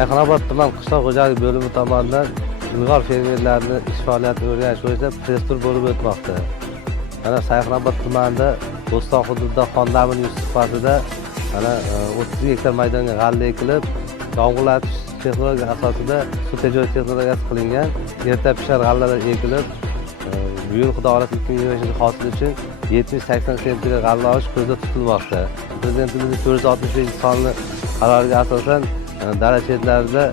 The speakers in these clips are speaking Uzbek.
Sayxunobod tuman qishloq xo'jalik bo'limi tomonidan ilg'or fermerlarni ish faoliyatini o'rganish bo'yicha press-tur bo'lib o'tmoqda. Mana Sayxunobod tumanida Bo'ston hududida Xondamir yusufasida mana 30 gektar maydonga g'alla ekilib, yomg'irlatish texnologiyasi asosida suv tejoz texnologiyasi qilingan erta pishar g'allalar ekilib, bu yil Xudo xohlasa 2025 hosil uchun 70-80 sentga g'alla olish ko'zda tutilmoqda. Prezidentimizning 465 sonli qaroriga asosan dala chetlarida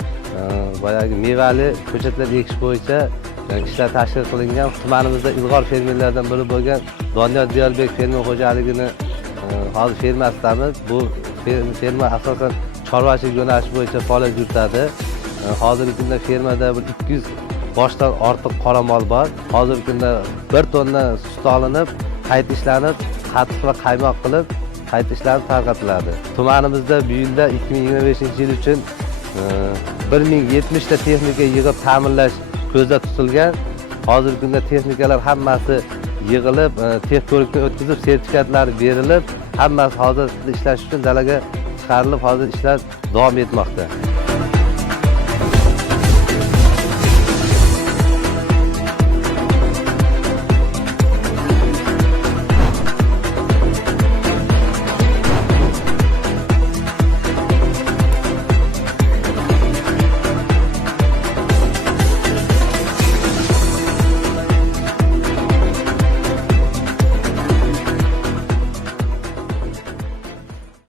boyagi mevali ko'chatlar ekish bo'yicha ishlar tashkil qilingan. Tumanimizda ilg'or fermerlardan biri bo'lgan Doniyor Diyorbek fermer xo'jaligini hozir fermasidamiz. Bu ferma asosan chorvachilik yo'nalishi bo'yicha faoliyat yuritadi. Hozirgi kunda fermada 200 boshdan ortiq qoramol bor. Hozirgi kunda 1 tonna sut olinib, qayta ishlanib, qatiq va qaymoq qilib, qayta ishlanib tarqatiladi. Tumanimizda bu yilda 2025-yil uchun 1070 ta texnika yig'ib ta'minlash ko'zda tutilgan. Hozirgi kunda texnikalar hammasi yig'ilib, texnik ko'rikdan o'tkazib, sertifikatlari berilib, hammasi hozir ishlash uchun dalaga chiqarilib, hozir ishlar davom etmoqda.